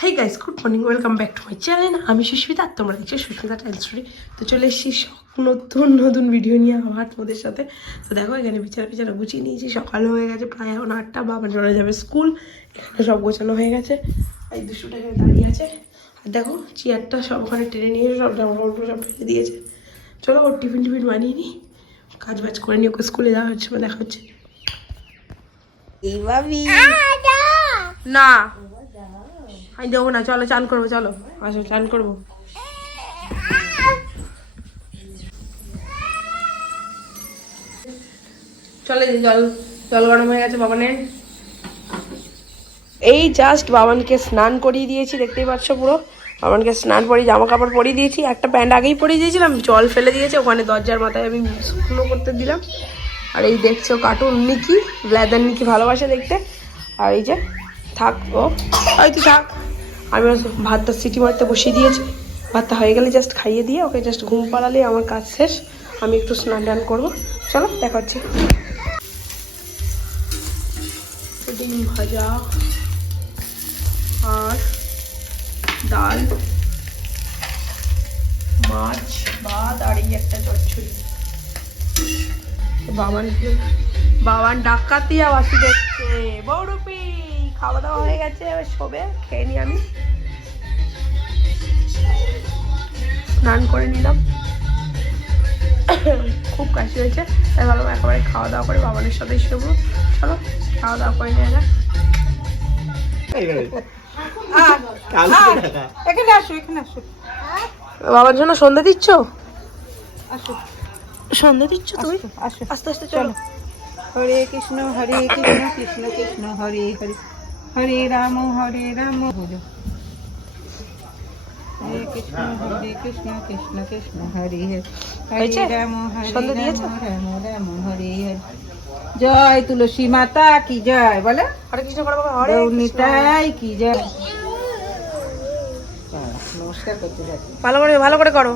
Hi guys, good morning, welcome back to my channel. আমি সুস্মিতা, আর তোমরা দেখছো সুস্মিতা টাইল স্টোরি। তো চলে এসেছি নতুন নতুন ভিডিও নিয়ে আমার তোমাদের সাথে। তো দেখো, এখানে বিছানা গুছিয়ে নিয়েছি, সকাল হয়ে গেছে প্রায়, এখন 8টা, বাবা চলে যাবে স্কুল। এখানে সব গোছানো হয়ে গেছে, এই দুশোটা এখানে দাঁড়িয়ে আছে। আর দেখো চেয়ারটা সব ওখানে টেনে নিয়ে সব জামা কাপড় সব ফেলে দিয়েছে। চলো ওর টিফিন বানিয়ে নিই, কাজ বাজ করে নিই, ওকে স্কুলে যাওয়া হচ্ছে, দেখা হচ্ছে। না আমি দেবো না, চলো চান করবো, চলো আসো চান করবো। চলে জল জল গরম হয়ে গেছে বাবানের। এই জাস্ট বাবানকে স্নান করিয়ে দিয়েছি, দেখতেই পাচ্ছ পুরো। বাবানকে স্নান করিয়ে জামা কাপড় পরিয়ে দিয়েছি, একটা প্যান্ট আগেই পরিয়ে দিয়েছিলাম, জল ফেলে দিয়েছে ওখানে দরজার মাথায়, আমি শুকনো করতে দিলাম। আর এই দেখছো কার্টুন নিকি, ব্ল্যাদার নিকি ভালোবাসে দেখতে। আর এই যে থাক, ও হয়তো থাক, আমি ভাতটা সিটি মারতে বসিয়ে দিয়েছি। ভাতটা হয়ে গেলে জাস্ট খাইয়ে দিয়ে ওকে জাস্ট ঘুম পাড়ালেই আমার কাজ শেষ। আমি একটু স্নান টান করবো, চলো দেখাচ্ছি। ডিম ভাজা আর ডাল, মাছ, ভাত আর এই একটা চচ্চড়ি। বাবান ডাকাতি আওয়াজ দেখছে। বৌরুপি খাওয়া দাওয়া হয়ে গেছে, এবার শোবে, খেয়ে নি। আমি স্নান করে নিলাম, খুব কাশি হয়েছে, তাই ভালো একেবারে খাওয়া দাওয়া করে বাবানের সাথেই শোবো। চলো খাওয়া দাওয়া করে নিয়ে যাক। এখানে আসো, এখানে আসো। বাবার জন্য সন্ধ্যা দিচ্ছ? আসো, সন্ধ্যা দিচ্ছ তুমি? আসো, আস্তে আস্তে চলো। হরে কৃষ্ণ কৃষ্ণ কৃষ্ণ হরে হরে, হরে রাম হরে কৃষ্ণ কৃষ্ণ কৃষ্ণ হরে হরে, হরে রাম রাম হরে হরে। জয় তুলসী মাতা কি জয়, বলে হরে কৃষ্ণ করো বাবা, হরে নিতাই কি জয়। নমস্কার করতে যাচ্ছি, ভালো করে করো।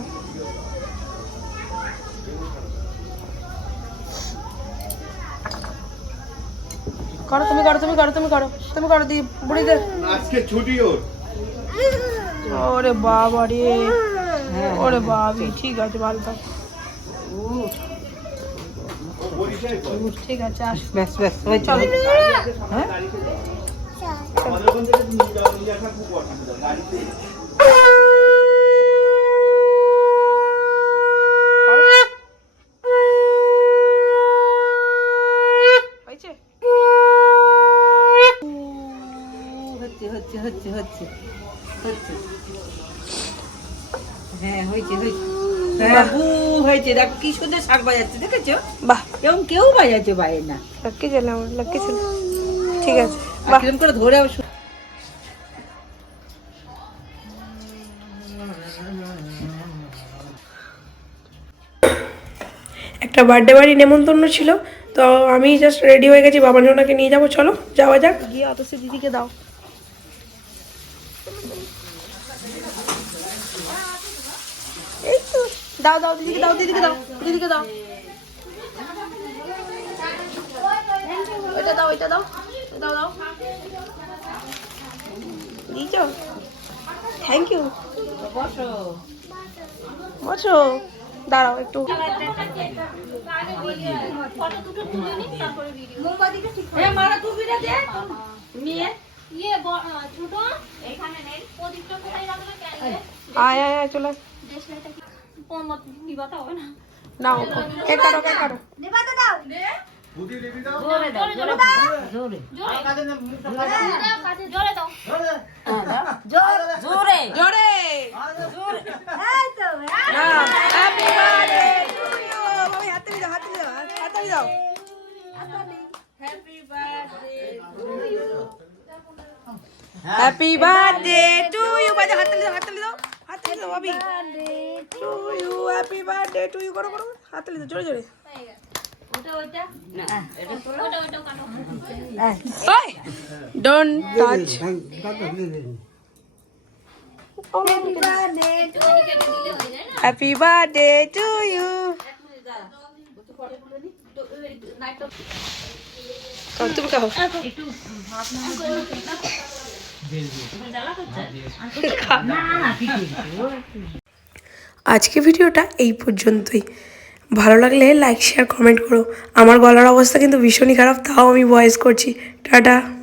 করো তুমি, করো তুমি, করো তুমি, করো তুমি, করো দি বুড়িদের আজকে ছুটি ওর। ওরে বাবা রে, ওরে বাবি, ঠিক আছে, ভালো থাক, ঠিক আছে, আস ব্যাস ব্যাস হয়ে চলো। হ্যাঁ আমাদের ওখান থেকে নিয়ে আসা খুব অসুবিধা গাড়িতে। হচ্ছে হচ্ছে হচ্ছে হচ্ছে, হ্যাঁ হয়েছে হয়েছে, হ্যাঁ হয়েছে। দেখো কি সুন্দর শাক বাজাচ্ছে, দেখেছো? বাহ, কেউ বাজাচ্ছে বাইরে না, লক্ষ্মী ছেলে আমার, লক্ষ্মী ছেলে, ঠিক আছে। কিরম করে ধরে একটা বার্থডে বাড়ি নেমন্তন্ন ছিল, তো আমি জাস্ট রেডি হয়ে গেছি, বাবা জোনাকে নিয়ে যাবো, চলো যাওয়া যাক। গিয়ে অত সে দিদিকে দাও, এই তো দাও দাও দিদিকে দাও, দিদিকে দাও, দিদিকে দাও, ওইটা দাও, ওইটা দাও, দাও দাও, দিয়েছ, থ্যাংক ইউ। বসো, দাঁড়াও একটু। আয় আয় আয়, চলে নাও, কেক কাটো, কেক কাটো। জোরে জোরে। Happy birthday to you. মামি হাতে দাও, হাতে দাও, হাতে দাও। Happy birthday to you, happy birthday to you. বাজা, হাতে দাও, হাতে দাও, হাতে দাও ভাবি, to you, happy birthday to you. করো করো, হাতে দাও জোরে জোরে। Don't touch. Happy birthday to you. তুমি খাও। আজকে ভিডিওটা এই পর্যন্তই। ভালো লাগলে লাইক শেয়ার কমেন্ট করো। আমার গলার অবস্থা কিন্তু ভীষণই খারাপ, তাও আমি ভয়েস করছি। টাটা।